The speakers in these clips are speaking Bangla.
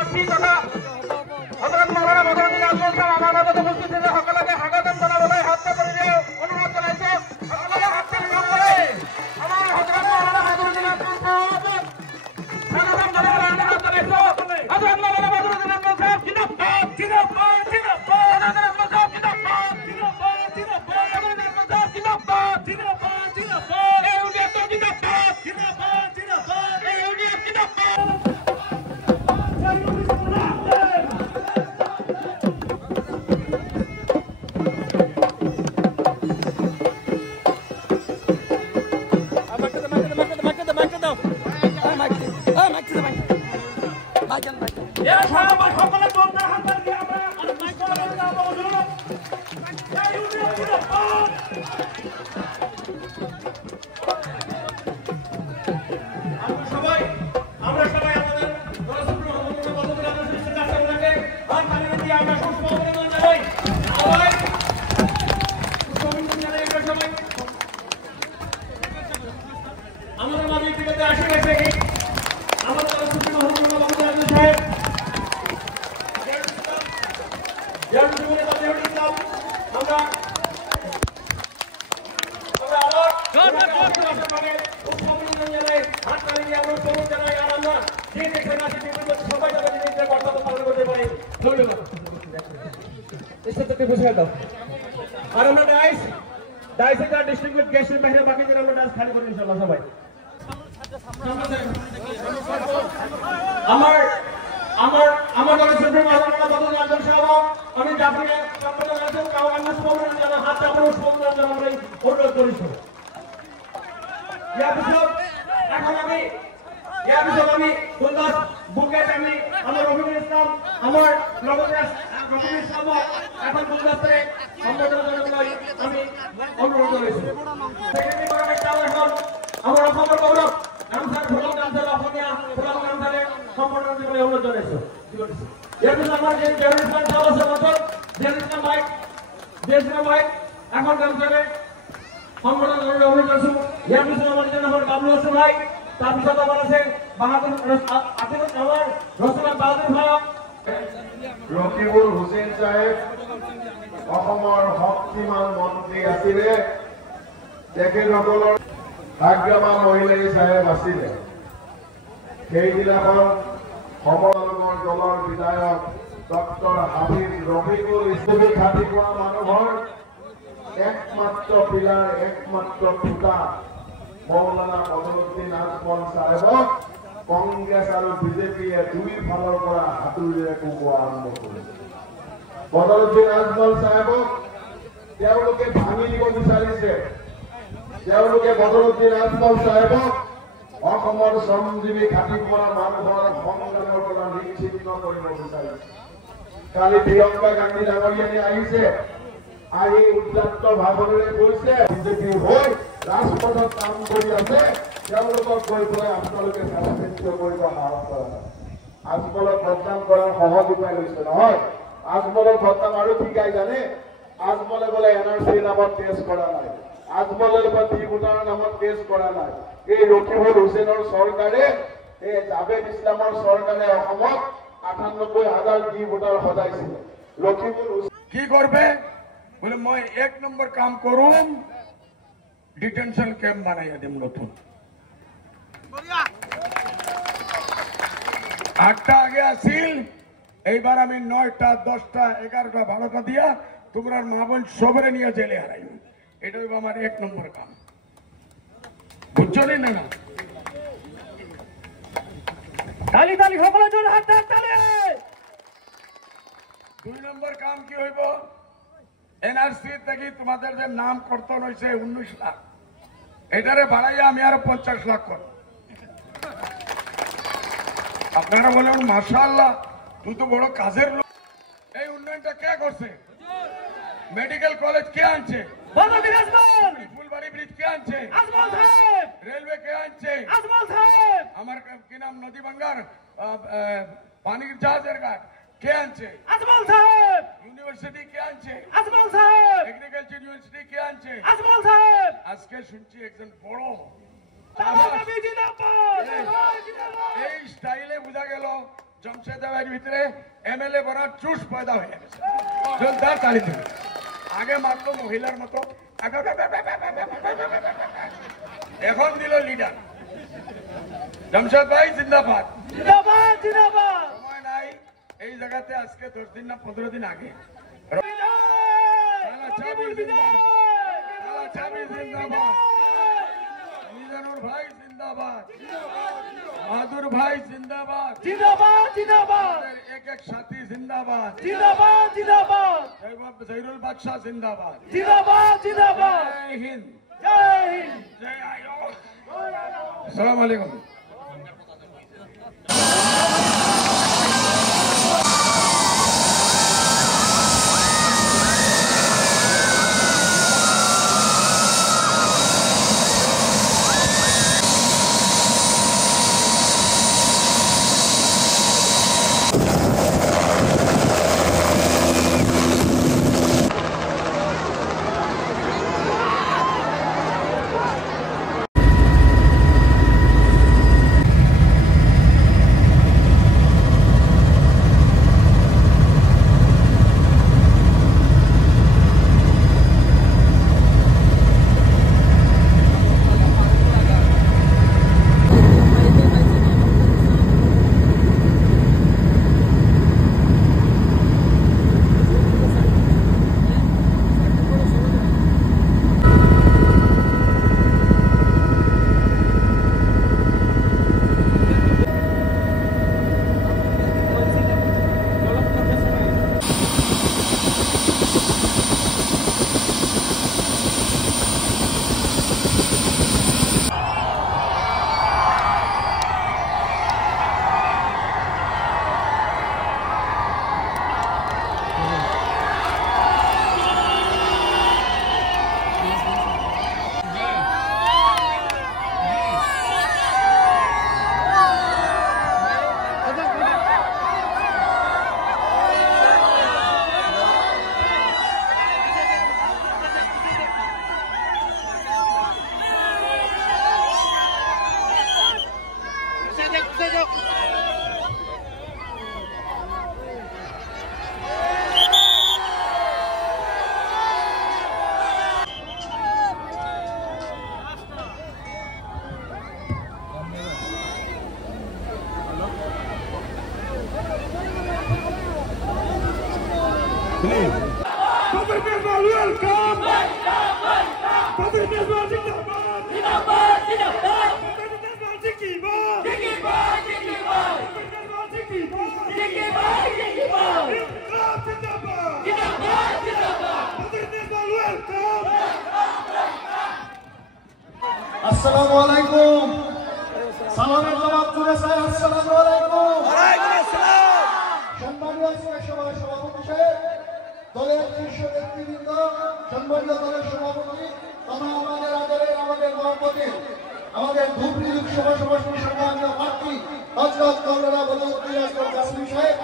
প্রার্থী তথা হযরত মাওলানা বদরুদ্দিন আজমল সাহেব আমার মাঝে উপস্থিত হয়েছে সকলকে স্বাগতম জানাবলৈ হাত করে অনুরোধ জানাইছো সকলে হাত নিয়ম করে আমার হযরত মাওলানা বদরুদ্দিন আজমল সাহেব স্বাগতম জানাবলৈ অনুরোধ জানাইছো হযরত মাওলানা বদরুদ্দিন আজমল সাহেব জিন্দাবাদ জিন্দাবাদ জিন্দাবাদ হযরত আজমল সাহেব জিন্দাবাদ জিন্দাবাদ জিন্দাবাদ হযরত আজমল সাহেব জিন্দাবাদ জিন্দাবাদ জিন্দাবাদ এই উনিয়ত জিন্দাবাদ জিন্দাবাদ জিন্দাবাদ এই উনিয়ত জিন্দাবাদ আর আমরা ডাইসে যা ডিস্ট্রিবিউট গেস্টের বাইরে বাকি যারা আমরা ডাইস খালি করে ইনশাআল্লাহ সবাই আমার আমার আমার দলের সুপ্রিম মাওলানা বদরুদ্দিন আজমল সাহেব আমি জাফরিয়া সম্পাদক আছেন কাও আন্না সুবহান জানা হাত চাপানো সুবহান জানা আমরা অনুরোধ করেছি এখন আমি গুলদাস বুকেট আমি আমার রবিউল ইসলাম আমার রবিউল ইসলাম এখন গুলদাসে সম্বোধন জানাই আমি অনুরোধ করেছি সেক্রেটারি কমিটিটাও এখন আমার অসমের গৌরব নামসার ভোলাম নামসার অসমীয়া ভোলাম নামসারে সম্বোধন জানাই অনুরোধ জানাইছো এরপর আমার যে জেনারেল ইসলাম সাহেব আছে বছর জেনারেল ইসলাম মাইক এখন নামসারে সম্বোধন জানাই অনুরোধ করছো এর পিছনে আমাদের জন্য আমার বাবলু হোসেন ভাই তাৰপিছত আমাৰ আছে বাহাদুৰ আতিকুল আমাৰ ৰসুলা বাহাদুৰ ভাই ৰকিবুল হুছেইন সাহেব অসমৰ শক্তিমান মন্ত্ৰী আছিলে তেখেতসকলৰ ভাগ্যৱান মহিলাই সাহেব আছিলে সেইদিনাখন সমগ্ৰ দলৰ বিধায়ক ডক্টৰ হাফিজ ৰফিকুল ইছলামী খাটি কৰা মানুহৰ একমাত্ৰ পিলাৰ একমাত্ৰ খুঁটা মৌলানা বদরুদ্দিন আজমল সাহেবক কংগ্রেস আর বিজেপিয়ে দুই ফালৰ পৰা হাতুৰিৰে কোবোৱা আৰম্ভ কৰিছে বদরুদ্দিন আজমল সাহেবক তেওঁলোকে ভাঙি দিব বিচাৰিছে তেওঁলোকে বদরুদ্দিন আজমল সাহেবক অসমৰ শ্ৰমজীৱী খাটি কৰা মানুহৰ সংগ্ৰামৰ পৰা নিশ্চিন্ন কৰিব বিচাৰিছে কালি প্ৰিয়ংকা গান্ধী ডাঙৰীয়ানী আহিছে আহি উদ্যাত্ত ভাৱৰে কৈছে বিজেপি হৈ ৰাজপথত কাম কৰি আছে তেওঁলোকক কৈ পেলাই আপোনালোকে সাহায্য কৰিব সাহস কৰা নাই আজমলক বদনাম কৰাৰ সহজ উপায় লৈছে নহয় আজমলক বদনাম আৰু ঠিকাই জানে আজমলে বোলে এনআৰচিৰ নামত কেছ কৰা নাই আজমলৰ পৰা টি ভোটাৰৰ নামত কেছ কৰা নাই এই ৰকিবুল হুছেইনৰ চৰকাৰে এই জাভেদ ইছলামৰ চৰকাৰে অসমত ৯৮,০০০ টি ভোটাৰ সজাইছিল ৰকিবুল কি করবে বলে মই ১ নম্বর কাম করুম ডিটেনশন ক্যাম্প বানাইয়া দেব নতুন ৮টা আগে আসিল এইবার আমি ৯টা ১০টা ১১টা ১২টা দিয়া তোমরা মা বোন সবরে নিয়ে জেলে হারাই এটা হইব আমার ১ নম্বর কাম বুঝছো না তালি তালি সকলে জোর হাত তালি ২ নম্বর কাম কি হইব এনআরসি থেকে তোমাদের যে নাম কর্তন হয়েছে ১৯ লাখ এটারে বাড়াইয়া আমি আরো ৫০ লাখ করব আপনারা বলেন মাশাআল্লাহ তুই তো বড় কাজের লোক এই উন্নয়নটা কে করছে মেডিকেল কলেজ কে আনছে বদরুদ্দিন আজমল ফুলবাড়ি ব্রিজ কে আনছে আজমল সাহেব রেলওয়ে কে আনছে আজমল সাহেব আমার কি নাম নদী ভাঙ্গার পানির জাহাজের ঘাট কে আনছে আজমল সাহেব ইউনিভার্সিটি কে আনছে আজমল সাহেব এগ্রিকালচার ইউনিভার্সিটি কে আনছে আজমল সাহেব আজকে শুনছি একজন বড় জিন্দাবাদ এই স্টাইলে বোঝা গেল জমশেদাবাদের ভিতরে এমএলএ বনার জুস পয়দা হয়ে গেছে জোরদার তালি দিল আগে মারলো মহিলার মতো এখন দিল লিডার জমশেদ ভাই জিন্দাবাদ জিন্দাবাদ জিন্দাবাদ সময় নাই এই জায়গাতে আজকে 10 দিন না 15 দিন আগে মিজানুর ভাই জিন্দাবাদ বাহাদুর ভাই জিন্দাবাদ জিন্দাবাদ জিন্দাবাদ এক এক সাথী জিন্দাবাদ জিন্দাবাদ জিন্দাবাদ জহিরুল বাদশাহ জিন্দাবাদ জিন্দাবাদ জিন্দাবাদ জয় হিন্দ জয় হিন্দ জয় আয়ো আসসালামু আলাইকুম আসসালামু আলাইকুম সালামের জবাব জুড়ে স্যার আসসালামু আলাইকুম সম্মানীয় সভার সভাপতি সাহেব দলের শীর্ষ নেতৃবৃন্দ সম্মানীয় দলের সভাপতি তথা আমাদের আদরের আমাদের মহাপতি আমাদের ধুবড়ি লোকসভা সমষ্টির সম্মানীয় প্রার্থী হযরত মাওলানা বদরুদ্দিন আসগর কাসেমী সাহেব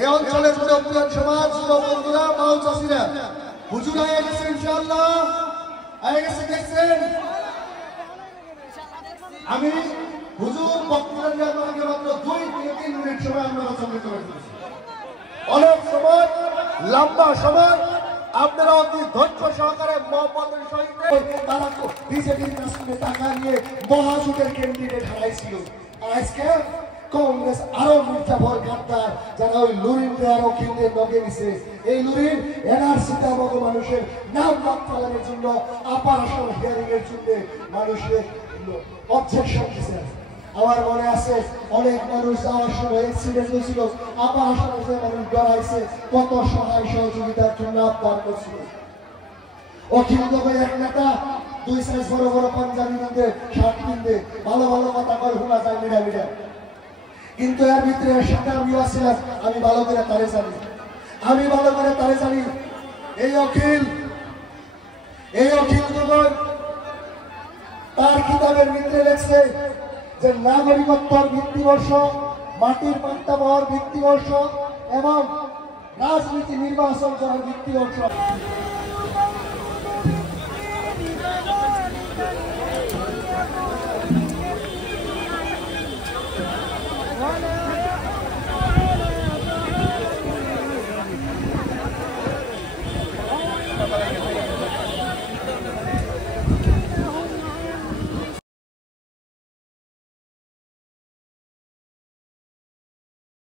এই অঞ্চলের মুরব্বিয়ান সমাজ যুব বন্ধুরা মাও চাষিরা হুজুর হয়ে গেছে ইনশাআল্লাহ হয়ে গেছে দেখছেন আমি হুজুর বক্তব্য দেওয়ার আগে মাত্র 2-3 মিনিট সময় আমরা আলোচনা করেছি অনেক সময় লম্বা সময় আপনারা অতি ধৈর্য সহকারে মহব্বতের সহিত তারা বিজেপির কাছে টাকা নিয়ে মহাজোটের ক্যান্ডিডেট হারাইছিল আর আজকে কংগ্রেস আরো মির্জাফর গাদ্দার যারা ওই লুরিন আরো কেন্দ্রে নগে গেছে এই লুরিন এনআরসিতে আমাকে মানুষের নাম বাদ ফেলানোর জন্য আপার আসন হিয়ারিং এর জন্য মানুষের অবজেকশন দিছে আমার মনে আছে অনেক মানুষ যাওয়ার সময় অ্যাক্সিডেন্ট হয়েছিল আপার আসনে মানুষ ডরাইছে কত সহায় সহযোগিতার জন্য আহ্বান করছিল অখিল দলের এক নেতা 2 সাইজ বড় বড় পাঞ্জাবি কিনতে শার্ট কিনতে ভালো ভালো কথা কয় শোনা যায় মিডিয়া মিডিয়া কিন্তু এর ভিতরে সাথে আমি আসছিলাম আমি ভালো করে তারে জানি এই অখিল দল তার কিতাবের ভিতরে লেখছে যে নাগরিকত্বর ভিত্তিবর্ষ মাটির পাট্টা পাওয়ার ভিত্তিবর্ষ এবং রাজনীতি নির্বাচন করার ভিত্তিবর্ষ